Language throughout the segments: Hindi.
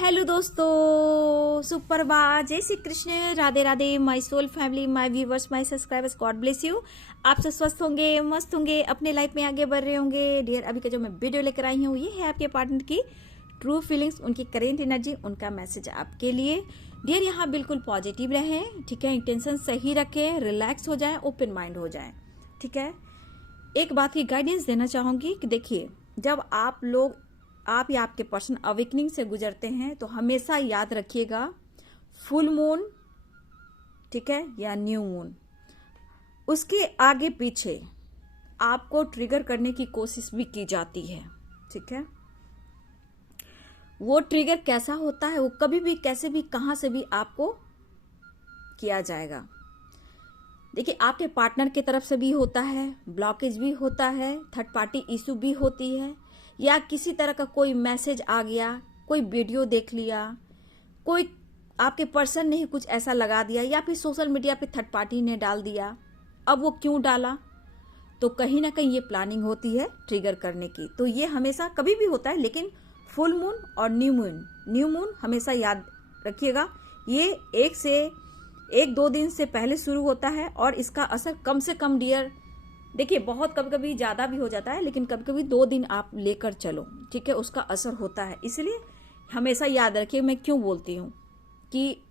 हेलो दोस्तों, सुप्रभात, जय Shri Krishna, Radhe Radhe, my soul family, my viewers, my subscribers, God bless you. आप सब स्वस्थ होंगे, मस्त होंगे, अपने लाइफ में आगे बढ़ रहे होंगे। डियर, अभी का जो मैं वीडियो लेकर आई हूँ ये है आपके पार्टनर की ट्रू फीलिंग्स, उनकी करेंट एनर्जी, उनका मैसेज आपके लिए। डियर, यहाँ बिल्कुल पॉजिटिव रहें, ठीक है, इंटेंशन सही रखें, रिलैक्स हो जाए, ओपन माइंड हो जाए, ठीक है। एक बात की गाइडेंस देना चाहूंगी कि देखिए, जब आप या आपके पर्सन अवेकनिंग से गुजरते हैं तो हमेशा याद रखिएगा, फुल मून, ठीक है, या न्यू मून, उसके आगे पीछे आपको ट्रिगर करने की कोशिश भी की जाती है, ठीक है। वो ट्रिगर कैसा होता है, वो कभी भी कैसे भी कहां से भी आपको किया जाएगा। देखिए, आपके पार्टनर की तरफ से भी होता है, ब्लॉकेज भी होता है, थर्ड पार्टी इशू भी होती है, या किसी तरह का कोई मैसेज आ गया, कोई वीडियो देख लिया, कोई आपके पर्सन ने ही कुछ ऐसा लगा दिया, या फिर सोशल मीडिया पे थर्ड पार्टी ने डाल दिया। अब वो क्यों डाला, तो कहीं ना कहीं ये प्लानिंग होती है ट्रिगर करने की। तो ये हमेशा कभी भी होता है, लेकिन फुल मून और न्यू मून हमेशा याद रखिएगा, ये एक दो दिन से पहले शुरू होता है और इसका असर कम से कम, डियर, देखिए, बहुत कभी कभी ज्यादा भी हो जाता है, लेकिन कभी कभी 2 दिन आप लेकर चलो, ठीक है, उसका असर होता है। इसलिए हमेशा याद रखिए, मैं क्यों बोलती हूँ कि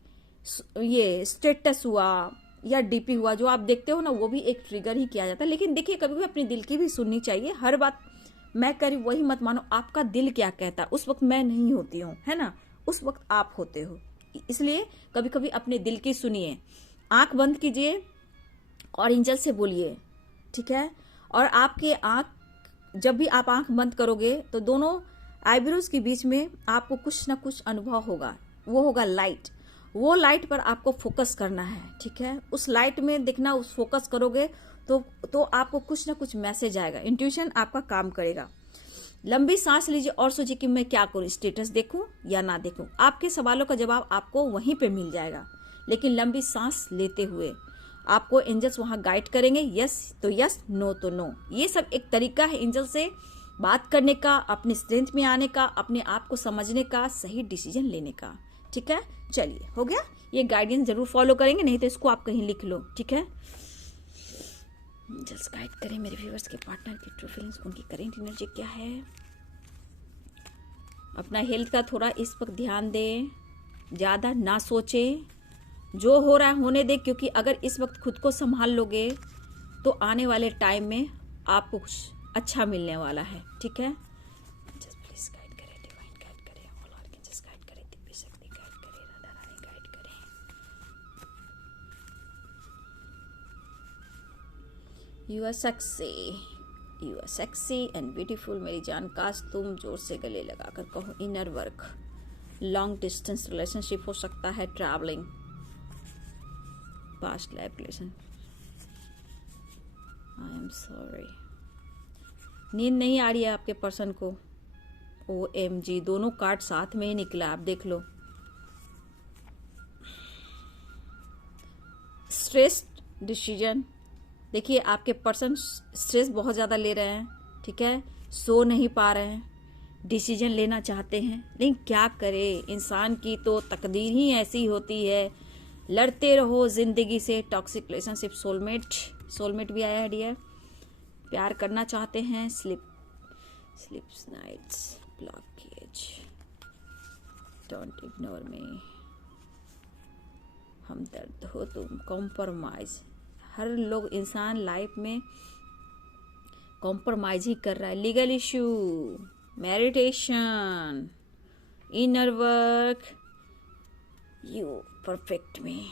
ये स्टेटस हुआ या डीपी हुआ जो आप देखते हो ना, वो भी एक ट्रिगर ही किया जाता है। लेकिन देखिए, कभी कभी अपने दिल की भी सुननी चाहिए। हर बात मैं कह रही वही मत मानो, आपका दिल क्या कहता है उस वक्त मैं नहीं होती हूँ, है ना, उस वक्त आप होते हो। इसलिए कभी कभी अपने दिल की सुनिए, आंख बंद कीजिए और एंजल से बोलिए, ठीक है। और आपके जब भी आप आंख बंद करोगे तो दोनों आईब्रोज के बीच में आपको कुछ ना कुछ अनुभव होगा, वो होगा लाइट। वो लाइट पर आपको फोकस करना है, ठीक है। उस लाइट में देखना, उस फोकस करोगे तो आपको कुछ ना कुछ मैसेज आएगा, इंट्यूशन आपका काम करेगा। लंबी सांस लीजिए और सोचिए कि मैं क्या करूं, स्टेटस देखूं या ना देखूं। आपके सवालों का जवाब आपको वहीं पे मिल जाएगा, लेकिन लंबी सांस लेते हुए आपको एंजल्स वहां गाइड करेंगे। यस तो यस, नो तो नो। ये सब एक तरीका है एंजल से बात करने का, अपने स्ट्रेंथ में आने का, अपने आप को समझने का, सही डिसीजन लेने का, ठीक है। चलिए, हो गया, ये गाइडेंस जरूर फॉलो करेंगे, नहीं तो इसको आप कहीं लिख लो, ठीक है। एंजल्स गाइड करें मेरे व्यूअर्स के पार्टनर की ट्रू फीलिंग्स, उनकी करेंट एनर्जी क्या है। अपना हेल्थ का थोड़ा इस वक्त ध्यान दें, ज्यादा ना सोचे, जो हो रहा है होने दे, क्योंकि अगर इस वक्त खुद को संभाल लोगे तो आने वाले टाइम में आपको कुछ अच्छा मिलने वाला है, ठीक है। जस्ट प्लीज गाइड करें, डिवाइन गाइड करें, ऑल आर्कएंजल्स गाइड करें, दिव्य शक्ति गाइड करें, राधा रानी गाइड करें। You are sexy and beautiful मेरी जान, काश तुम जोर से गले लगाकर कहो inner work. Long distance relationship हो सकता है, travelling, past life relation. I am sorry, नींद नहीं आ रही है आपके पर्सन को। OMG, दोनों कार्ड साथ में ही निकला, आप देख लो। स्ट्रेस डिसीजन, देखिए आपके पर्सन स्ट्रेस बहुत ज्यादा ले रहे हैं, ठीक है, सो नहीं पा रहे हैं, डिसीजन लेना चाहते हैं, लेकिन क्या करे, इंसान की तो तकदीर ही ऐसी होती है। लड़ते रहो जिंदगी से, टॉक्सिक रिलेशनशिप, सोलमेट भी आया है डियर। प्यार करना चाहते हैं, sleeps nights, blockage, don't ignore me, हमदर्द हो तुम, कॉम्प्रोमाइज। हर लोग, इंसान लाइफ में कॉम्प्रोमाइज ही कर रहा है। Legal issue, meditation, inner work, you perfect में।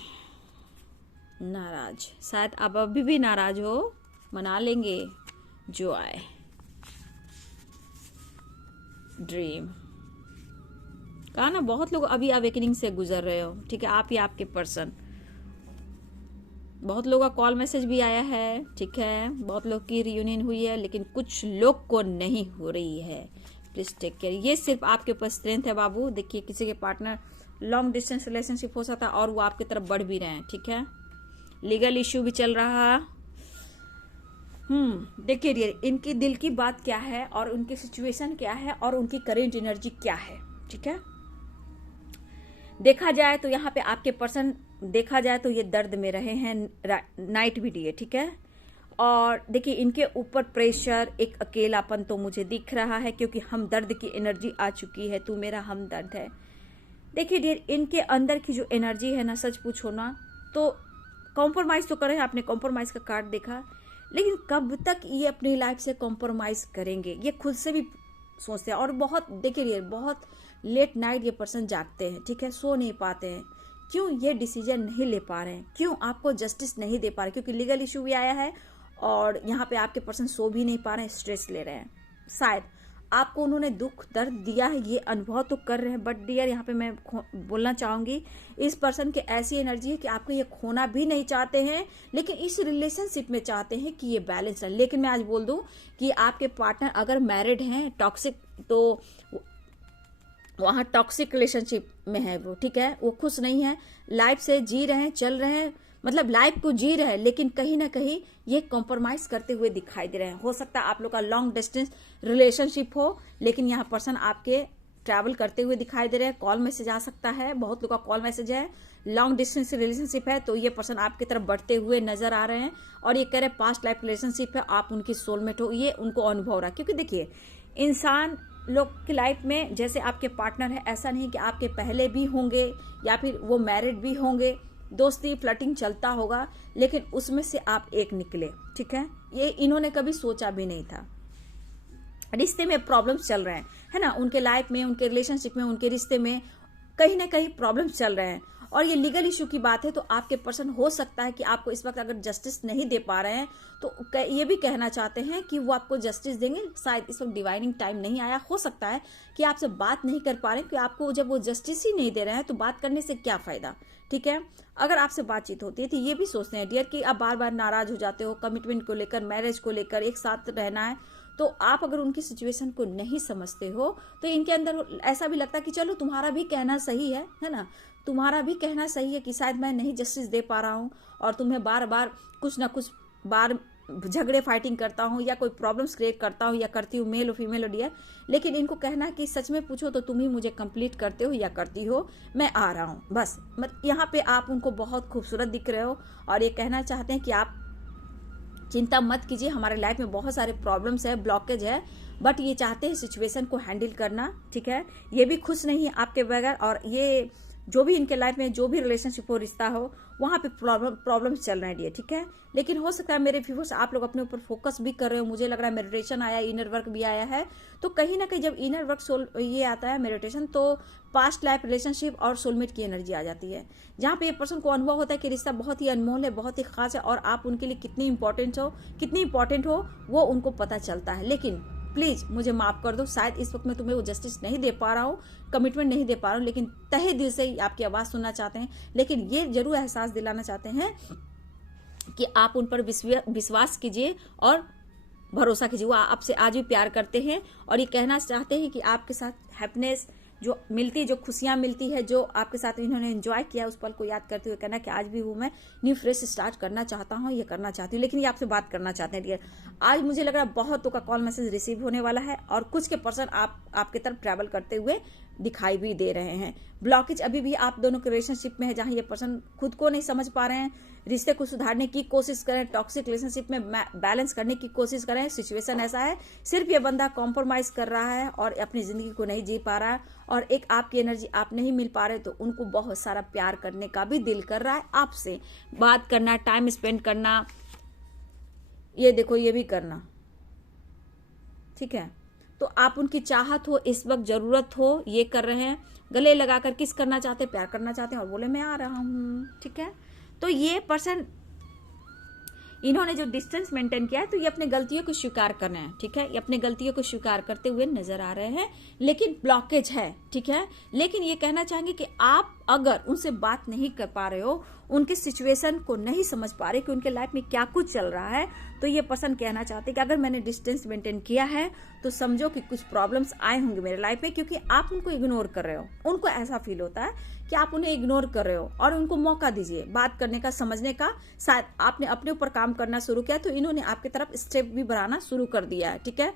नाराज, शायद आप अभी भी नाराज हो, मना लेंगे जो आए। ड्रीम, कहा ना, बहुत लोग अभी अवेकनिंग से गुजर रहे हो, ठीक है, आप या आपके पर्सन। बहुत लोगों का कॉल मैसेज भी आया है, ठीक है, बहुत लोग की रियूनियन हुई है, लेकिन कुछ लोग को नहीं हो रही है। Please take care. ये सिर्फ आपके पास स्ट्रेंथ है बाबू। देखिए, किसी के पार्टनर लॉन्ग डिस्टेंस रिलेशनशिप हो सकता है और वो आपकी तरफ बढ़ भी रहे हैं, ठीक है। लीगल इश्यू भी चल रहा है। देखिए डियर, इनकी दिल की बात क्या है और उनकी सिचुएशन क्या है और उनकी करेंट एनर्जी क्या है, ठीक है। देखा जाए तो यहाँ पे आपके पर्सन देखा जाए तो ये दर्द में रहे हैं नाइट भी दिए, ठीक है। और देखिए इनके ऊपर प्रेशर, एक अकेलापन तो मुझे दिख रहा है, क्योंकि हम दर्द की एनर्जी आ चुकी है, तू मेरा हमदर्द है। देखिए डियर, इनके अंदर की जो एनर्जी है ना, सच पूछो ना तो कॉम्प्रोमाइज़ तो करें, आपने कॉम्प्रोमाइज़ का कार्ड देखा, लेकिन कब तक ये अपनी लाइफ से कॉम्प्रोमाइज़ करेंगे, ये खुद से भी सोचते हैं। और बहुत देखिए डियर, बहुत लेट नाइट ये पर्सन जागते हैं, ठीक है, सो नहीं पाते हैं। क्यों ये डिसीजन नहीं ले पा रहे हैं, क्यों आपको जस्टिस नहीं दे पा रहे, क्योंकि लीगल इशू भी आया है और यहाँ पे आपके पर्सन सो भी नहीं पा रहे हैं, स्ट्रेस ले रहे हैं। शायद आपको उन्होंने दुख दर्द दिया है, ये अनुभव तो कर रहे हैं, बट डियर यहाँ पे मैं बोलना चाहूँगी, इस पर्सन की ऐसी एनर्जी है कि आपको ये खोना भी नहीं चाहते हैं, लेकिन इस रिलेशनशिप में चाहते हैं कि ये बैलेंस रहे। लेकिन मैं आज बोल दूँ कि आपके पार्टनर अगर मैरिड हैं, टॉक्सिक, तो वहाँ टॉक्सिक रिलेशनशिप में है वो, ठीक है, वो खुश नहीं है, लाइफ से जी रहे हैं, चल रहे हैं, मतलब लाइफ को जी रहे हैं, लेकिन कहीं ना कहीं ये कॉम्प्रोमाइज करते हुए दिखाई दे रहे हैं। हो सकता है आप लोग का लॉन्ग डिस्टेंस रिलेशनशिप हो, लेकिन यहाँ पर्सन आपके ट्रैवल करते हुए दिखाई दे रहे हैं, कॉल मैसेज आ सकता है, बहुत लोग का कॉल मैसेज है। लॉन्ग डिस्टेंस रिलेशनशिप है तो ये पर्सन आपकी तरफ बढ़ते हुए नजर आ रहे हैं, और ये कह रहे हैं पास्ट लाइफ रिलेशनशिप है, आप उनकी सोलमेट हो, ये उनको अनुभव रहा। क्योंकि देखिए इंसान लोग की लाइफ में जैसे आपके पार्टनर है, ऐसा नहीं कि आपके पहले भी होंगे या फिर वो मैरिड भी होंगे, दोस्ती फ्लर्टिंग चलता होगा, लेकिन उसमें से आप एक निकले, ठीक है। ये इन्होंने कभी सोचा भी नहीं था। रिश्ते में प्रॉब्लम्स चल रहे हैं, है ना, उनके लाइफ में, उनके रिलेशनशिप में, उनके रिश्ते में कहीं ना कहीं प्रॉब्लम्स चल रहे हैं, और ये लीगल इशू की बात है। तो आपके पर्सन हो सकता है कि आपको इस वक्त अगर जस्टिस नहीं दे पा रहे हैं, तो ये भी कहना चाहते हैं कि वो आपको जस्टिस देंगे। शायद इस वक्त डिवाइनिंग टाइम नहीं आया, हो सकता है कि आपसे बात नहीं कर पा रहे हैं, कि आपको जब वो जस्टिस ही नहीं दे रहे हैं तो बात करने से क्या फायदा, ठीक है। अगर आपसे बातचीत होती है तो ये भी सोचते हैं डियर कि आप बार बार नाराज हो जाते हो, कमिटमेंट को लेकर, मैरिज को लेकर, एक साथ रहना है, तो आप अगर उनकी सिचुएशन को नहीं समझते हो तो इनके अंदर ऐसा भी लगता है कि चलो तुम्हारा भी कहना सही है ना, तुम्हारा भी कहना सही है कि शायद मैं नहीं जस्टिस दे पा रहा हूँ और तुम्हें बार बार कुछ ना कुछ बार झगड़े फाइटिंग करता हूँ या कोई प्रॉब्लम्स क्रिएट करता हूँ या करती हूँ, मेल और फीमेल हो डियर। लेकिन इनको कहना है कि सच में पूछो तो तुम ही मुझे कंप्लीट करते हो या करती हो, मैं आ रहा हूँ बस। यहाँ पे आप उनको बहुत खूबसूरत दिख रहे हो और ये कहना चाहते हैं कि आप चिंता मत कीजिए, हमारे लाइफ में बहुत सारे प्रॉब्लम्स है, ब्लॉकेज है, बट ये चाहते हैं सिचुएशन को हैंडल करना, ठीक है। ये भी खुश नहीं है आपके बगैर, और ये जो भी इनके लाइफ में जो भी रिलेशनशिप हो, रिश्ता हो, वहाँ पे प्रॉब्लम्स चल रहे हैं, ठीक है। लेकिन हो सकता है मेरे व्यूअर्स आप लोग अपने ऊपर फोकस भी कर रहे हो, मुझे लग रहा है मेडिटेशन आया, इनर वर्क भी आया है, तो कहीं ना कहीं जब इनर वर्क ये आता है मेडिटेशन, तो पास्ट लाइफ रिलेशनशिप और सोलमेट की एनर्जी आ जाती है, जहाँ पे ये पर्सन को अनुभव होता है कि रिश्ता बहुत ही अनमोल है, बहुत ही खास है, और आप उनके लिए कितनी इंपॉर्टेंट हो वो उनको पता चलता है। लेकिन प्लीज मुझे माफ कर दो, शायद इस वक्त मैं तुम्हें वो जस्टिस नहीं दे पा रहा हूँ, कमिटमेंट नहीं दे पा रहा हूँ, लेकिन तहे दिल से ही आपकी आवाज सुनना चाहते हैं। लेकिन ये जरूर एहसास दिलाना चाहते हैं कि आप उन पर विश्वास कीजिए और भरोसा कीजिए, वो आपसे आज भी प्यार करते हैं, और ये कहना चाहते हैं कि आपके साथ हैप्पीनेस जो मिलती है, जो खुशियां मिलती है, जो आपके साथ इन्होंने एंजॉय किया, उस पल को याद करते हुए कहना कि आज भी वो मैं न्यू फ्रेश स्टार्ट करना चाहता हूँ, ये करना चाहती हूँ। लेकिन ये आपसे बात करना चाहते हैं डियर। आज मुझे लग रहा है बहुतों का कॉल मैसेज रिसीव होने वाला है, और कुछ के पर्सन आपके तरफ ट्रैवल करते हुए दिखाई भी दे रहे हैं। ब्लॉकेज अभी भी आप दोनों के रिलेशनशिप में है, जहां ये पर्सन खुद को नहीं समझ पा रहे हैं, रिश्ते को सुधारने की कोशिश करें, टॉक्सिक रिलेशनशिप में बैलेंस करने की कोशिश करें। सिचुएशन ऐसा है, सिर्फ ये बंदा कॉम्प्रोमाइज कर रहा है और अपनी जिंदगी को नहीं जी पा रहा है, और एक आपकी एनर्जी आप नहीं मिल पा रहे, तो उनको बहुत सारा प्यार करने का भी दिल कर रहा है, आपसे बात करना, टाइम स्पेंड करना, ये देखो ये भी करना, ठीक है। तो आप उनकी चाहत हो, इस वक्त जरूरत हो, ये कर रहे हैं, गले लगाकर किस करना चाहते हैं, प्यार करना चाहते हैं, और बोले मैं आ रहा हूं, ठीक है। तो ये पर्सन, इन्होंने जो डिस्टेंस मेंटेन किया है, तो ये अपने गलतियों को स्वीकार कर रहे हैं, ठीक है, ये अपने गलतियों को स्वीकार करते हुए नजर आ रहे हैं, लेकिन ब्लॉकेज है, ठीक है। लेकिन ये कहना चाहेंगे कि आप अगर उनसे बात नहीं कर पा रहे हो, उनके सिचुएशन को नहीं समझ पा रहे कि उनके लाइफ में क्या कुछ चल रहा है, तो ये पर्सन कहना चाहते हैं कि अगर मैंने डिस्टेंस मेंटेन किया है तो समझो कि कुछ प्रॉब्लम्स आए होंगे मेरे लाइफ में, क्योंकि आप उनको इग्नोर कर रहे हो। उनको ऐसा फील होता है कि आप उन्हें इग्नोर कर रहे हो, और उनको मौका दीजिए बात करने का, समझने का। शायद आपने अपने ऊपर काम करना शुरू किया तो इन्होंने आपकी तरफ स्टेप भी बढ़ाना शुरू कर दिया है, ठीक है।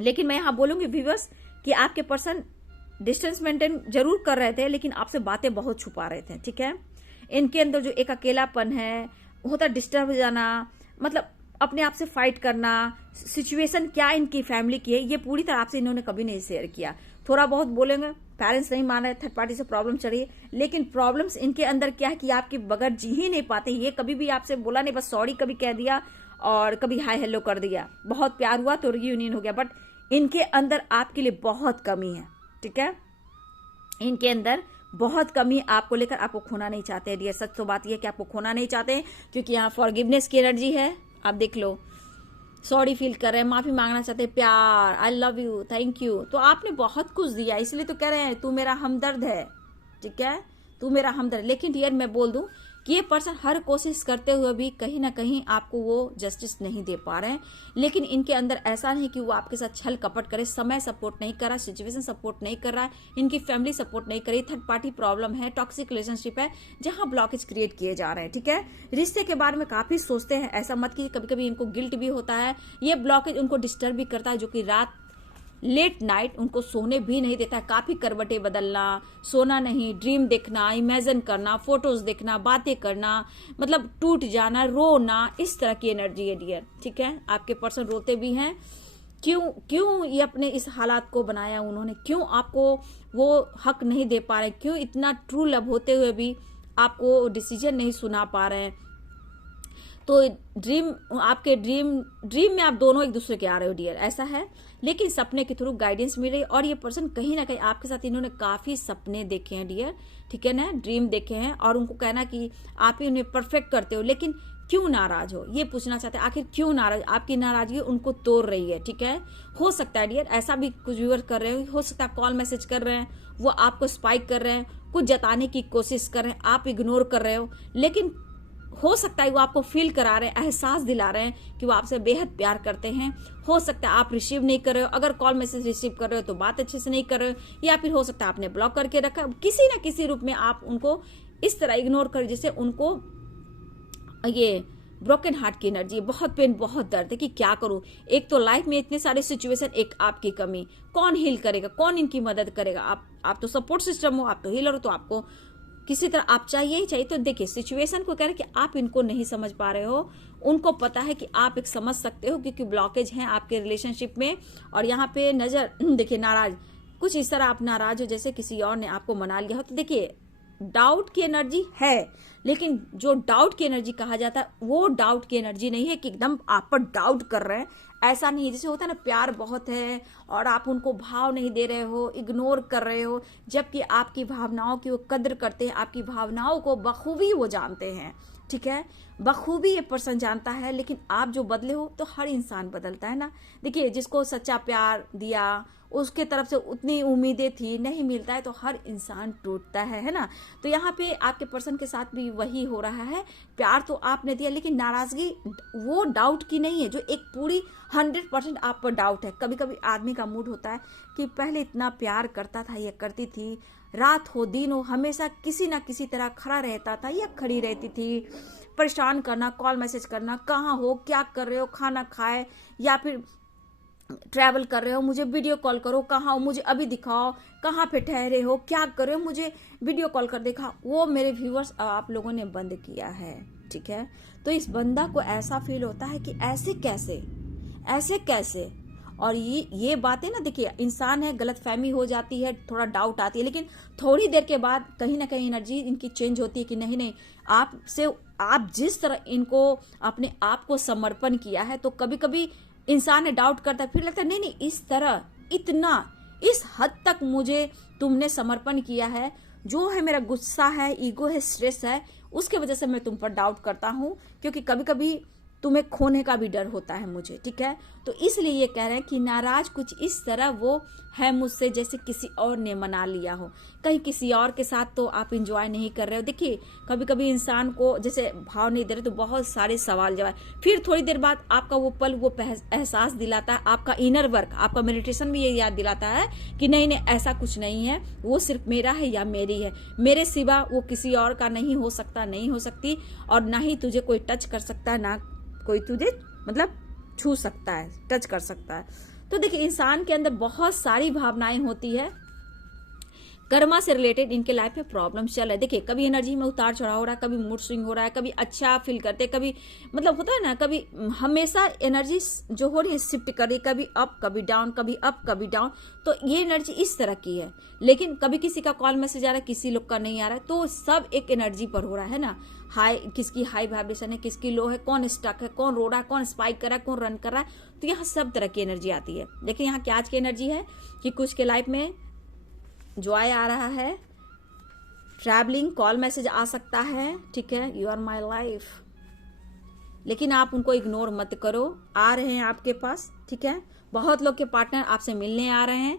लेकिन मैं यहां बोलूंगी व्यूअर्स कि आपके पर्सन डिस्टेंस मेंटेन जरूर कर रहे थे, लेकिन आपसे बातें बहुत छुपा रहे थे, ठीक है। इनके अंदर जो एक अकेलापन है, होता डिस्टर्ब हो जाना, मतलब अपने आप से फाइट करना, सिचुएशन क्या इनकी फैमिली की है ये पूरी तरह आपसे इन्होंने कभी नहीं शेयर किया। थोड़ा बहुत बोलेंगे, पेरेंट्स नहीं मान रहे, थर्ड पार्टी से प्रॉब्लम चढ़ी, लेकिन प्रॉब्लम्स इनके अंदर क्या है कि आपके बगैर जी ही नहीं पाते। ये कभी भी आपसे बोला नहीं, बस सॉरी कभी कह दिया और कभी हाय हेलो कर दिया, बहुत प्यार हुआ तो रियूनियन हो गया, बट इनके अंदर आपके लिए बहुत कमी है, ठीक है। इनके अंदर बहुत कमी आपको लेकर, आपको खोना नहीं चाहते डियर। सच तो बात यह है कि आपको खोना नहीं चाहते, क्योंकि यहाँ फॉरगिवनेस की एनर्जी है। आप देख लो, सॉरी फील कर रहे हैं, माफी मांगना चाहते हैं, प्यार, I love you, thank you. तो आपने बहुत कुछ दिया, इसलिए तो कह रहे हैं तू मेरा हमदर्द है, ठीक है, तू मेरा हमदर्द। लेकिन डियर मैं बोल दूं कि ये पर्सन हर कोशिश करते हुए भी कहीं ना कहीं आपको वो जस्टिस नहीं दे पा रहे हैं। लेकिन इनके अंदर ऐसा नहीं कि वो आपके साथ छल कपट करे, समय सपोर्ट नहीं कर रहा, सिचुएशन सपोर्ट नहीं कर रहा है, इनकी फैमिली सपोर्ट नहीं करी, थर्ड पार्टी प्रॉब्लम है, टॉक्सिक रिलेशनशिप है जहां ब्लॉकेज क्रिएट किए जा रहे हैं, ठीक है। रिश्ते के बारे में काफी सोचते हैं, ऐसा मत कि कभी कभी इनको गिल्ट भी होता है, ये ब्लॉकेज उनको डिस्टर्ब भी करता है, जो कि रात लेट नाइट उनको सोने भी नहीं देता है। काफी करवटें बदलना, सोना नहीं, ड्रीम देखना, इमेजिन करना, फोटोज देखना, बातें करना, मतलब टूट जाना, रोना, इस तरह की एनर्जी है डियर, ठीक है। आपके पर्सन रोते भी हैं, क्यों ये अपने इस हालात को बनाया उन्होंने, क्यों आपको वो हक नहीं दे पा रहे, क्यों इतना ट्रू लव होते हुए भी आपको डिसीजन नहीं सुना पा रहे हैं। तो आपके ड्रीम में आप दोनों एक दूसरे के आ रहे हो डियर, ऐसा है। लेकिन सपने के थ्रू गाइडेंस मिल रही है, और ये पर्सन कहीं ना कहीं आपके साथ इन्होंने काफी सपने देखे हैं डियर, ठीक है ना, ड्रीम देखे हैं, और उनको कहना कि आप ही उन्हें परफेक्ट करते हो, लेकिन क्यों नाराज हो, ये पूछना चाहते हैं, आखिर क्यों नाराज, आपकी नाराजगी उनको तोड़ रही है, ठीक है। हो सकता है डियर ऐसा भी कुछ व्यूअर कर रहे हो सकता है कॉल मैसेज कर रहे हैं, वो आपको स्पाइक कर रहे हैं, कुछ जताने की कोशिश कर रहे हैं, आप इग्नोर कर रहे हो, लेकिन हो सकता है वो आपको फील करा रहे हैं, एहसास दिला रहे हैं कि वो आपसे बेहद प्यार करते हैं। हो सकता है आप रिसीव नहीं कर रहे हो, अगर कॉल मैसेज रिसीव कर रहे हो तो बात अच्छे से नहीं कर रहे हो, या फिर हो सकता है आपने ब्लॉक करके रखा, किसी ना किसी रूप में आप उनको इस तरह इग्नोर कर, जैसे उनको ये ब्रोकन हार्ट की एनर्जी, बहुत पेन, बहुत दर्द है कि क्या करूं। एक तो लाइफ में इतने सारे सिचुएशन, एक आपकी कमी, कौन हील करेगा, कौन इनकी मदद करेगा। आप तो सपोर्ट सिस्टम हो, आप तो हीलर हो, तो आपको किसी तरह आप चाहिए ही चाहिए। तो देखिए सिचुएशन को कह रहे कि आप इनको नहीं समझ पा रहे हो, उनको पता है कि आप एक समझ सकते हो, क्योंकि ब्लॉकेज है आपके रिलेशनशिप में। और यहाँ पे नजर देखिए नाराज, कुछ इस तरह आप नाराज हो जैसे किसी और ने आपको मना लिया हो। तो देखिए डाउट की एनर्जी है, लेकिन जो डाउट की एनर्जी कहा जाता है वो डाउट की एनर्जी नहीं है कि एकदम आप पर डाउट कर रहे हैं, ऐसा नहीं है। जैसे होता है ना प्यार बहुत है और आप उनको भाव नहीं दे रहे हो, इग्नोर कर रहे हो, जबकि आपकी भावनाओं की वो कद्र करते हैं, आपकी भावनाओं को बखूबी वो जानते हैं, ठीक है, बखूबी ये पर्सन जानता है। लेकिन आप जो बदले हो तो हर इंसान बदलता है ना। देखिए जिसको सच्चा प्यार दिया, उसके तरफ से उतनी उम्मीदें थी, नहीं मिलता है तो हर इंसान टूटता है ना। तो यहाँ पे आपके पर्सन के साथ भी वही हो रहा है, प्यार तो आपने दिया लेकिन नाराजगी वो डाउट की नहीं है, जो एक पूरी 100% आप पर डाउट है। कभी कभी आदमी का मूड होता है कि पहले इतना प्यार करता था या करती थी, रात हो दिन हो हमेशा किसी ना किसी तरह खड़ा रहता था या खड़ी रहती थी, परेशान करना, कॉल मैसेज करना, कहाँ हो, क्या कर रहे हो, खाना खाए या फिर ट्रैवल कर रहे हो, मुझे वीडियो कॉल करो, कहाँ हो मुझे अभी दिखाओ, कहाँ पे ठहरे हो, क्या कर रहे हो, मुझे वीडियो कॉल कर देखा। वो मेरे व्यूअर्स आप लोगों ने बंद किया है, ठीक है। तो इस बंदा को ऐसा फील होता है कि ऐसे कैसे। और ये बातें ना देखिए इंसान है, गलत फहमी हो जाती है, थोड़ा डाउट आती है, लेकिन थोड़ी देर के बाद कहीं ना कहीं एनर्जी इनकी चेंज होती है कि नहीं आप जिस तरह इनको अपने आप को समर्पण किया है, तो कभी कभी इंसान ने डाउट करता है, फिर लगता है नहीं इस तरह इतना इस हद तक मुझे तुमने समर्पण किया है, जो है मेरा गुस्सा है, ईगो है, स्ट्रेस है, उसके वजह से मैं तुम पर डाउट करता हूं, क्योंकि कभी कभी तुम्हें खोने का भी डर होता है मुझे, ठीक है। तो इसलिए ये कह रहे हैं कि नाराज कुछ इस तरह वो है मुझसे जैसे किसी और ने मना लिया हो, कहीं किसी और के साथ तो आप इंजॉय नहीं कर रहे हो। देखिए कभी कभी इंसान को जैसे भाव नहीं दे रहे तो बहुत सारे सवाल जवाब, फिर थोड़ी देर बाद आपका वो पल वो एहसास दिलाता है, आपका इनर वर्क, आपका मेडिटेशन भी ये याद दिलाता है कि नहीं ऐसा कुछ नहीं है, वो सिर्फ मेरा है या मेरी है, मेरे सिवा वो किसी और का नहीं हो सकता, नहीं हो सकती, और ना ही तुझे कोई टच कर सकता है, ना कोई तुझे मतलब छू सकता है, टच कर सकता है। तो देखिए इंसान के अंदर बहुत सारी भावनाएं होती है, कर्मा से रिलेटेड इनके लाइफ में प्रॉब्लम्स चल रहे हैं। देखिए कभी एनर्जी में उतार चढ़ाव हो रहा है, कभी मूड स्विंग हो रहा है, कभी अच्छा फील करते, कभी मतलब होता है ना, कभी हमेशा एनर्जी जो हो रही है शिफ्ट कर रही, कभी अप कभी डाउन, कभी अप कभी डाउन। तो ये एनर्जी इस तरह की है। लेकिन कभी किसी का कॉल मैसेज आ रहा है, किसी लोग का नहीं आ रहा है, तो सब एक एनर्जी पर हो रहा है ना। हाई, किसकी हाई वाइब्रेशन है, किसकी लो है, कौन स्टक है, कौन रो रहा है, कौन स्पाइक कर रहा है, कौन रन कर रहा है। तो यहाँ सब तरह की एनर्जी आती है। लेकिन यहाँ क्या आज की एनर्जी है कि कुछ के लाइफ में जॉय आ रहा है, ट्रैवलिंग कॉल मैसेज आ सकता है, ठीक है, यू आर माई लाइफ। लेकिन आप उनको इग्नोर मत करो, आ रहे हैं आपके पास, ठीक है। बहुत लोग के पार्टनर आपसे मिलने आ रहे हैं।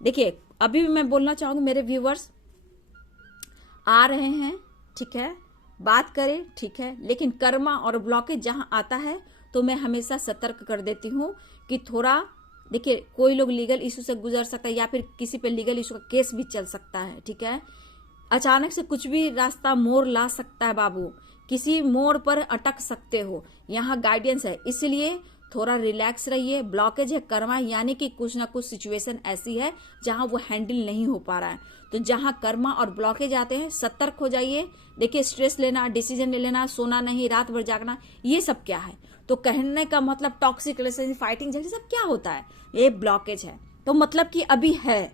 देखिए अभी भी मैं बोलना चाहूंगी मेरे व्यूवर्स, आ रहे हैं, ठीक है, बात करें, ठीक है, लेकिन कर्मा और ब्लॉकेज जहां आता है तो मैं हमेशा सतर्क कर देती हूँ कि थोड़ा देखिए कोई लोग लीगल इशू से गुजर सकता है या फिर किसी पे लीगल इशू का केस भी चल सकता है, ठीक है। अचानक से कुछ भी रास्ता मोड़ ला सकता है बाबू, किसी मोड़ पर अटक सकते हो, यहाँ गाइडेंस है, इसलिए थोड़ा रिलैक्स रहिए। ब्लॉकेज है कर्मा, यानी कि कुछ ना कुछ सिचुएशन ऐसी है जहां वो हैंडल नहीं हो पा रहा है। तो जहां कर्मा और ब्लॉकेज आते हैं सतर्क हो जाइए। देखिए स्ट्रेस लेना, डिसीजन ले लेना, सोना नहीं, रात भर जागना, ये सब क्या है। तो कहने का मतलब टॉक्सिक रिलेशनशिप, फाइटिंग जैसे सब क्या होता है, ये ब्लॉकेज है। तो मतलब कि अभी है,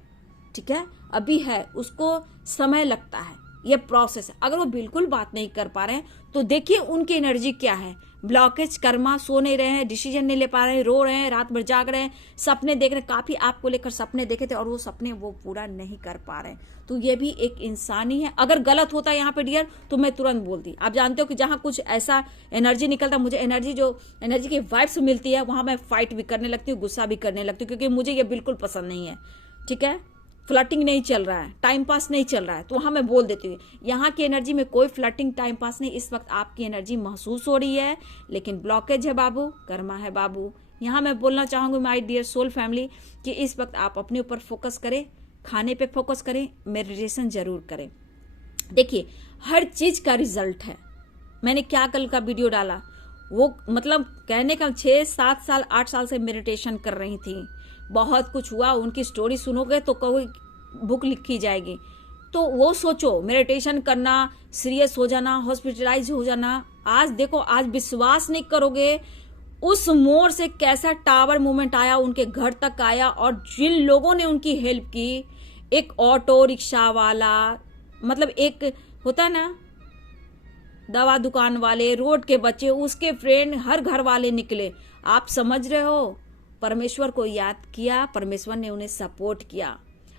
ठीक है, अभी है, उसको समय लगता है, ये प्रोसेस है। अगर वो बिल्कुल बात नहीं कर पा रहे हैं तो देखिए उनकी एनर्जी क्या है। ब्लॉकेज कर्मा, सो नहीं रहे हैं, डिसीजन नहीं ले पा रहे हैं, रो रहे हैं, रात भर जाग रहे हैं, सपने देख रहे हैं, काफी आपको लेकर सपने देखे थे और वो सपने वो पूरा नहीं कर पा रहे हैं। तो ये भी एक इंसान ही है। अगर गलत होता है यहाँ पे डियर तो मैं तुरंत बोलती। आप जानते हो कि जहां कुछ ऐसा एनर्जी निकलता, मुझे एनर्जी जो एनर्जी की वाइब्स मिलती है वहां मैं फाइट भी करने लगती हूँ, गुस्सा भी करने लगती हूँ, क्योंकि मुझे ये बिल्कुल पसंद नहीं है, ठीक है। फ्लर्टिंग नहीं चल रहा है, टाइम पास नहीं चल रहा है, तो वहां मैं बोल देती हूँ यहाँ की एनर्जी में कोई फ्लर्टिंग टाइम पास नहीं। इस वक्त आपकी एनर्जी महसूस हो रही है, लेकिन ब्लॉकेज है बाबू, कर्मा है बाबू। यहाँ मैं बोलना चाहूंगी माय डियर सोल फैमिली कि इस वक्त आप अपने ऊपर फोकस करें, खाने पे फोकस करें, मेडिटेशन जरूर करें। देखिए हर चीज का रिजल्ट है। मैंने क्या कल का वीडियो डाला, वो मतलब कहने का 6-7 साल 8 साल से मेडिटेशन कर रही थी, बहुत कुछ हुआ। उनकी स्टोरी सुनोगे तो कोई बुक लिखी जाएगी। तो वो सोचो, मेडिटेशन करना, सीरियस हो जाना, हॉस्पिटलाइज हो जाना। आज देखो, आज विश्वास नहीं करोगे उस मोड़ से कैसा टावर मूवमेंट आया, उनके घर तक आया, और जिन लोगों ने उनकी हेल्प की, एक ऑटो रिक्शा वाला, मतलब एक होता है ना दवा दुकान वाले, रोड के बच्चे, उसके फ्रेंड, हर घर वाले निकले। आप समझ रहे हो, परमेश्वर को याद किया, परमेश्वर ने उन्हें सपोर्ट किया।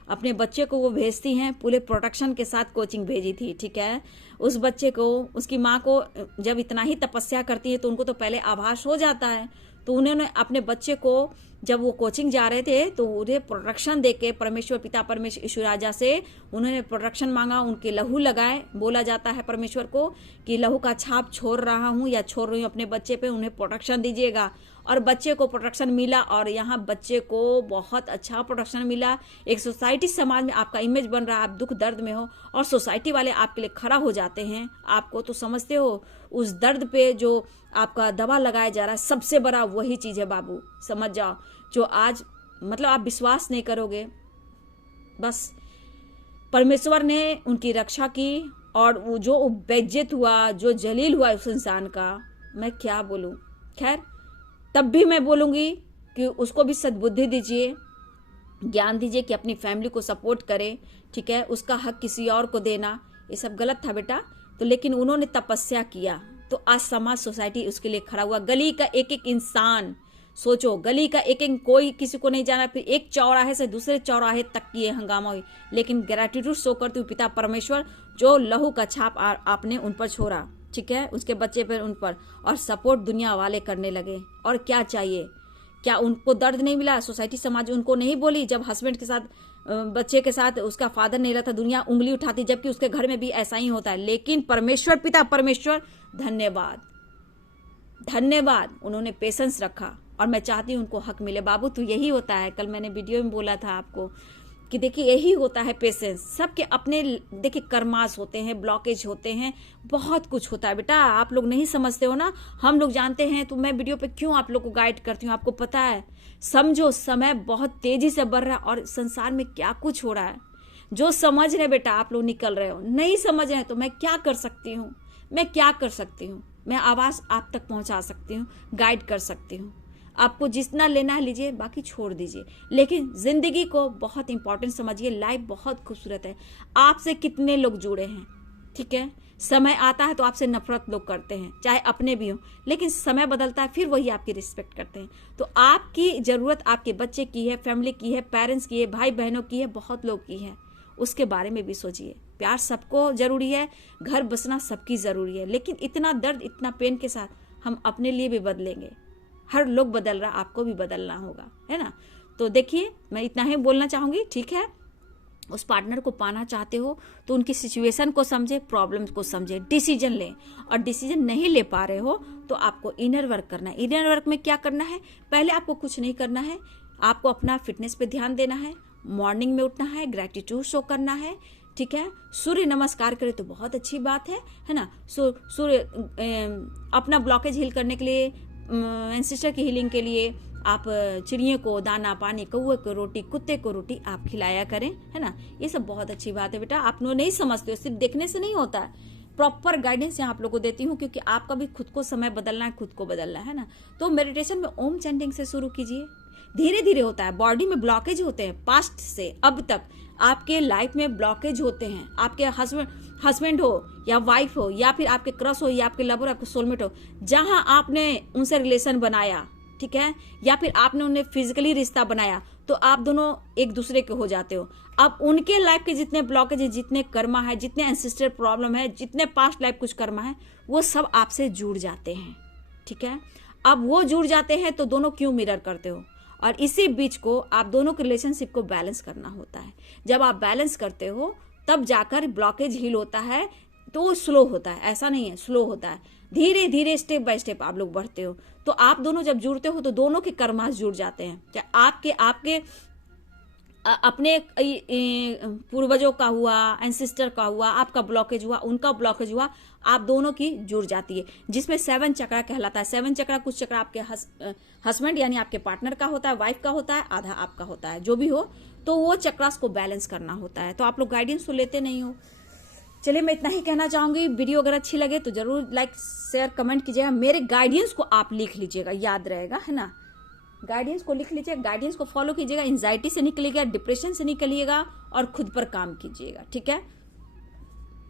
अपने बच्चे को वो भेजती हैं, पूरे प्रोटेक्शन के साथ कोचिंग भेजी थी, ठीक है। उस बच्चे को, उसकी माँ को जब इतना ही तपस्या करती है तो उनको तो पहले आभास हो जाता है। तो उन्होंने अपने बच्चे को, जब वो कोचिंग जा रहे थे तो उन्हें प्रोटेक्शन देके परमेश्वर पिता परमेश्वर ईश्वर राजा से उन्होंने प्रोटेक्शन मांगा, उनके लहू लगाए। बोला जाता है परमेश्वर को कि लहू का छाप छोड़ रहा हूँ या छोड़ रही हूँ अपने बच्चे पे, उन्हें प्रोटेक्शन दीजिएगा। और बच्चे को प्रोटेक्शन मिला, और यहाँ बच्चे को बहुत अच्छा प्रोटेक्शन मिला। एक सोसाइटी, समाज में आपका इमेज बन रहा है, आप दुख दर्द में हो और सोसाइटी वाले आपके लिए खड़ा हो जाते हैं। आपको तो समझते हो उस दर्द पे जो आपका दवा लगाया जा रहा है, सबसे बड़ा वही चीज है बाबू, समझ जाओ। जो आज मतलब आप विश्वास नहीं करोगे, बस परमेश्वर ने उनकी रक्षा की, और वो जो बेइज्जत हुआ, जो जलील हुआ उस इंसान का, मैं क्या बोलूं। खैर, तब भी मैं बोलूंगी कि उसको भी सद्बुद्धि दीजिए, ज्ञान दीजिए कि अपनी फैमिली को सपोर्ट करे, ठीक है। उसका हक किसी और को देना ये सब गलत था बेटा। तो लेकिन उन्होंने तपस्या किया, तो आज समाज, सोसाइटी उसके लिए खड़ा हुआ। गली का एक एक इंसान, सोचो, गली का एक एक, कोई किसी को नहीं जाना, फिर एक चौराहे से दूसरे चौराहे तक की हंगामा हुई। लेकिन ग्रेटिट्यूड शो करती हूँ पिता परमेश्वर, जो लहू का छाप आपने उन पर छोड़ा, ठीक है, उसके बच्चे पर, उन पर, और सपोर्ट दुनिया वाले करने लगे। और क्या चाहिए, क्या उनको दर्द नहीं मिला? सोसाइटी समाज उनको नहीं बोली जब हस्बैंड के साथ, बच्चे के साथ उसका फादर नहीं रहता, दुनिया उंगली उठाती, जबकि उसके घर में भी ऐसा ही होता है। लेकिन परमेश्वर पिता परमेश्वर, धन्यवाद, धन्यवाद, उन्होंने पेशेंस रखा, और मैं चाहती हूँ उनको हक मिले बाबू। तो यही होता है, कल मैंने वीडियो में बोला था आपको कि देखिए यही होता है पेशेंस। सबके अपने देखिए कर्मास होते हैं, ब्लॉकेज होते हैं, बहुत कुछ होता है बेटा, आप लोग नहीं समझते हो ना, हम लोग जानते हैं। तो मैं वीडियो पे क्यों आप लोग को गाइड करती हूँ, आपको पता है। समझो, समय बहुत तेजी से बढ़ रहा है और संसार में क्या कुछ हो रहा है। जो समझ रहे बेटा आप लोग निकल रहे हो, नहीं समझ रहे तो मैं क्या कर सकती हूँ, मैं क्या कर सकती हूँ, मैं आवाज़ आप तक पहुँचा सकती हूँ, गाइड कर सकती हूँ। आपको जितना लेना है लीजिए, बाकी छोड़ दीजिए, लेकिन ज़िंदगी को बहुत इंपॉर्टेंट समझिए। लाइफ बहुत खूबसूरत है। आपसे कितने लोग जुड़े हैं, ठीक है। समय आता है तो आपसे नफरत लोग करते हैं, चाहे अपने भी हों, लेकिन समय बदलता है फिर वही आपकी रिस्पेक्ट करते हैं। तो आपकी ज़रूरत आपके बच्चे की है, फैमिली की है, पेरेंट्स की है, भाई बहनों की है, बहुत लोग की है। उसके बारे में भी सोचिए। प्यार सबको ज़रूरी है, घर बसना सबकी ज़रूरी है, लेकिन इतना दर्द, इतना पेन के साथ हम अपने लिए भी बदलेंगे। हर लोग बदल रहा, आपको भी बदलना होगा, है ना। तो देखिए, मैं इतना ही बोलना चाहूँगी, ठीक है। उस पार्टनर को पाना चाहते हो तो उनकी सिचुएशन को समझे, प्रॉब्लम्स को समझे, डिसीजन लें। और डिसीजन नहीं ले पा रहे हो तो आपको इनर वर्क करना है। इनर वर्क में क्या करना है? पहले आपको कुछ नहीं करना है, आपको अपना फिटनेस पे ध्यान देना है, मॉर्निंग में उठना है, ग्रेटिट्यूड शो करना है, ठीक है। सूर्य नमस्कार करें तो बहुत अच्छी बात है ना। सूर्य अपना ब्लॉकेज हील करने के लिए, एंसेस्टर की हीलिंग के लिए आप चिड़ियों को दाना पानी, कौवे को रोटी, कुत्ते को रोटी आप खिलाया करें, है ना। ये सब बहुत अच्छी बात है बेटा। आप लोग नहीं समझते हो, सिर्फ देखने से नहीं होता है। प्रॉपर गाइडेंस यहाँ आप लोगों को देती हूँ, क्योंकि आपका भी खुद को समय बदलना है, खुद को बदलना है ना। तो मेडिटेशन में ओम चैंटिंग से शुरू कीजिए। धीरे धीरे होता है। बॉडी में ब्लॉकेज होते हैं, पास्ट से अब तक आपके लाइफ में ब्लॉकेज होते हैं। आपके हस्बैंड हो या वाइफ हो, या फिर आपके क्रश हो, या आपके लवर, आपके सोलमेट हो, जहां आपने उनसे रिलेशन बनाया, ठीक है, या फिर आपने उन्हें फिजिकली रिश्ता बनाया, तो आप दोनों एक दूसरे के हो जाते हो। अब उनके लाइफ के जितने ब्लॉकेज है, जितने कर्मा है, जितने एंसेस्टर प्रॉब्लम है, जितने पास्ट लाइफ कुछ कर्मा है, वो सब आपसे जुड़ जाते हैं, ठीक है। अब वो जुड़ जाते हैं तो दोनों क्यों मिरर करते हो? और इसी बीच को आप दोनों के रिलेशनशिप को बैलेंस करना होता है। जब आप बैलेंस करते हो तब जाकर ब्लॉकेज हील होता है। तो स्लो होता है, ऐसा नहीं है, स्लो होता है। धीरे धीरे स्टेप बाय स्टेप आप लोग बढ़ते हो। तो आप दोनों जब जुड़ते हो तो दोनों के कर्मास जुड़ जाते हैं। चाहे आपके अपने पूर्वजों का हुआ, एंसेस्टर का हुआ, आपका ब्लॉकेज हुआ, उनका ब्लॉकेज हुआ, आप दोनों की जुड़ जाती है, जिसमें 7 चक्रा कहलाता है। 7 चक्रा, कुछ चक्रा आपके हस्बैंड यानी आपके पार्टनर का होता है, वाइफ का होता है, आधा आपका होता है, जो भी हो। तो वो चक्रास को बैलेंस करना होता है। तो आप लोग गाइडेंस तो लेते नहीं हो। चलिए, मैं इतना ही कहना चाहूंगी। वीडियो अगर अच्छी लगे तो जरूर लाइक, शेयर, कमेंट कीजिएगा। मेरे गाइडेंस को आप लिख लीजिएगा, याद रहेगा, है ना। गाइडेंस को लिख लीजिएगा, गाइडेंस को फॉलो कीजिएगा। एंजाइटी से निकलिएगा, डिप्रेशन से निकलिएगा और खुद पर काम कीजिएगा, ठीक है।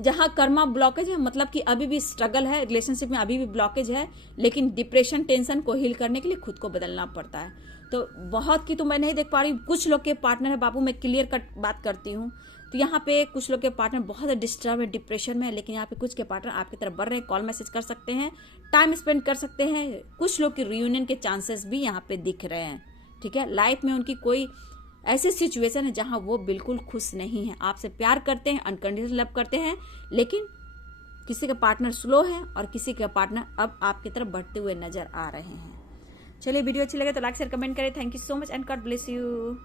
जहां कर्मा ब्लॉकेज है, मतलब कि अभी भी स्ट्रगल है, रिलेशनशिप में अभी भी ब्लॉकेज है, लेकिन डिप्रेशन, टेंशन को हील करने के लिए खुद को बदलना पड़ता है। तो बहुत की तो मैं नहीं देख पा रही। कुछ लोग के पार्टनर है, बाबू मैं क्लियर कट बात करती हूँ। तो यहाँ पे कुछ लोग के पार्टनर बहुत डिस्टर्ब है, डिप्रेशन में है, लेकिन यहाँ पे कुछ के पार्टनर आपकी तरफ बढ़ रहे हैं, कॉल मैसेज कर सकते हैं, टाइम स्पेंड कर सकते हैं। कुछ लोग की रियूनियन के चांसेस भी यहाँ पे दिख रहे हैं, ठीक है। लाइफ में उनकी कोई ऐसी सिचुएशन है जहां वो बिल्कुल खुश नहीं है, आपसे प्यार करते हैं, अनकंडीशनल लव करते हैं, लेकिन किसी का पार्टनर स्लो है और किसी का पार्टनर अब आपकी तरफ बढ़ते हुए नजर आ रहे हैं। चलिए, वीडियो अच्छी लगे तो लाइक शेयर कमेंट करें। Thank you so much and God bless you.